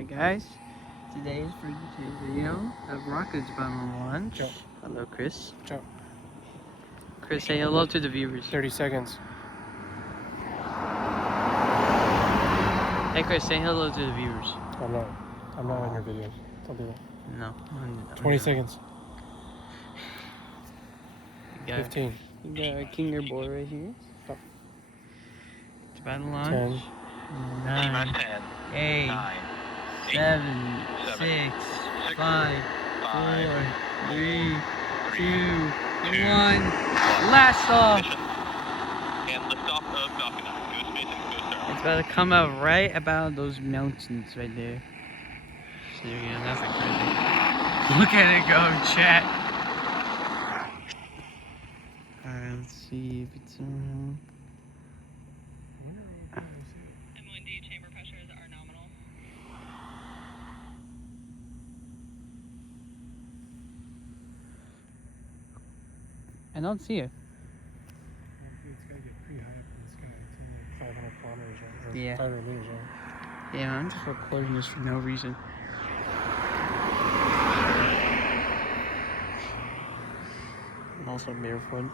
Alright guys, today is for today's video of rockets about launch. Ciao. Hello Chris. Ciao. Chris, say hello to the viewers. 30 seconds. Hey Chris, say hello to the viewers. I'm not in your videos. Don't do that. No. 20 seconds. You got, 15. You got our Kinger boy right here. Stop. It's about to launch. 10. 9, 8, 7, 6, 5, 4, 3, 2, 1. Blast off! And liftoff of Falcon 9. Go space and go start. It's about to come out right about those mountains right there. So yeah, that's like crazy. Look at it go, chat. Alright, let's see if it's M1D chamber pressures are nominal. I don't see it. It's gotta get pretty high up in the sky. It's only 500 kilometers, right? Or Yeah. 500 meters, right? Yeah, I'm just recording this for no reason. I'm also barefoot.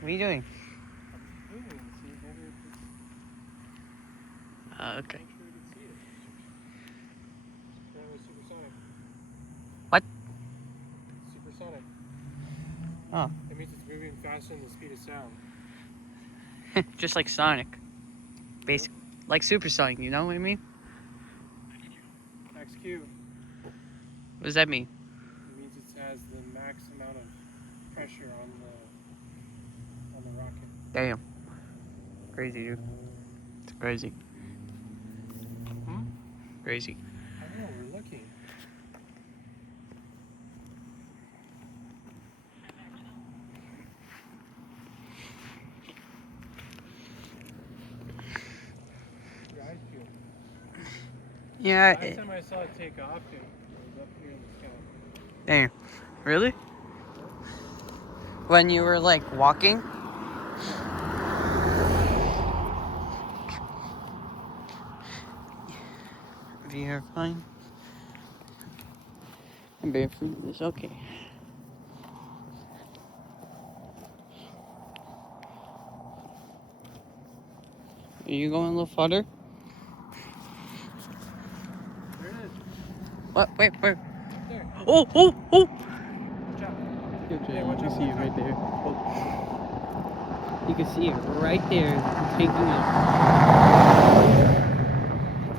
What are you doing? Okay. Supersonic. What? Supersonic. Oh. That means it's moving faster than the speed of sound. Just like Sonic. Basic, like Supersonic, you know what I mean? XQ. What does that mean? It means it has the max amount of pressure on the rocket. Damn. Crazy, dude. It's crazy. Crazy. I don't know, we're looking. Your eyes peeled. Yeah. Last time I saw it take off, it was up here in the sky. Damn. Really? When you were like walking? VR fine. I'm barefoot. It's okay. Are you going a little farther? There it is. What? Wait. Up there. Oh! Watch out. Good Hey, job. watch You out, can see it watch right out. there. Oh. You can see it right there. Taking off.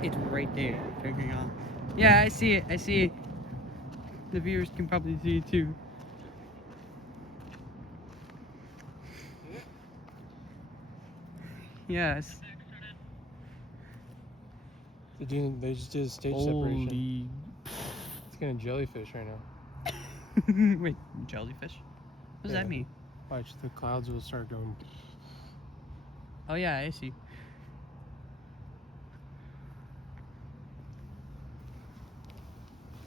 It's right there. Taking off. Yeah, I see it. I see it. The viewers can probably see it too. Yes. They just did a stage separation. Holy. It's getting jellyfish right now. Wait, jellyfish? What does that mean? Watch, the clouds will start going. Oh yeah, I see.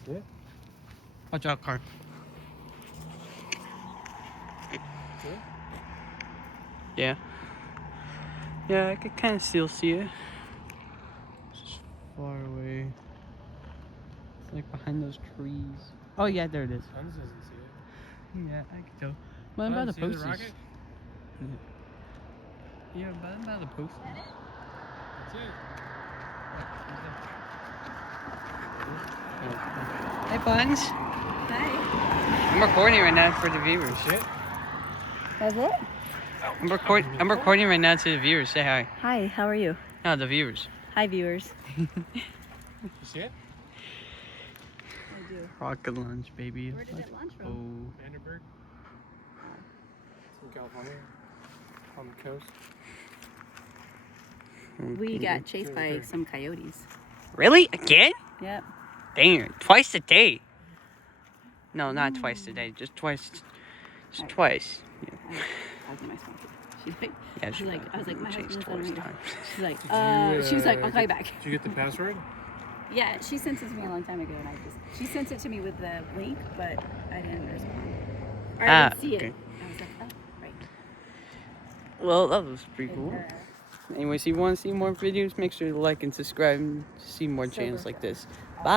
See it? Watch out, car. See it? Yeah. Yeah, I could kind of still see it. It's just far away. It's like behind those trees. Oh yeah, there it is. Hans doesn't see it. Yeah, I can tell. What about the See posters? the rocket? Yeah, but about the posters. That's it. Hey, Buns. Hi. I'm recording right now for the viewers. See it? That's it? I'm recording right now to the viewers. Say hi. Hi, how are you? No, the viewers. Hi, viewers. You see it? I do. Rocket launch, baby. Where did it launch from? Oh. Vandenberg. It's in California. On the coast. We Okay. got chased by some coyotes. Really? Again? Yep. Dang it. Twice a day. No, not twice a day. Just twice. Just twice. Yeah. I was in my phone. She's like, Yeah, she's like, I was like, my chased husband's twice on me. times. She's like, Did she was like, I'll call you back. Did you get the password? Yeah, she sent it to me a long time ago, and she sent it to me with the link, but I didn't respond. Or I didn't see okay. it. I was like, oh, right. Well, that was pretty in cool. her Anyways, if you want to see more videos, make sure to like and subscribe and see more Silver channels like shark. this. Bye.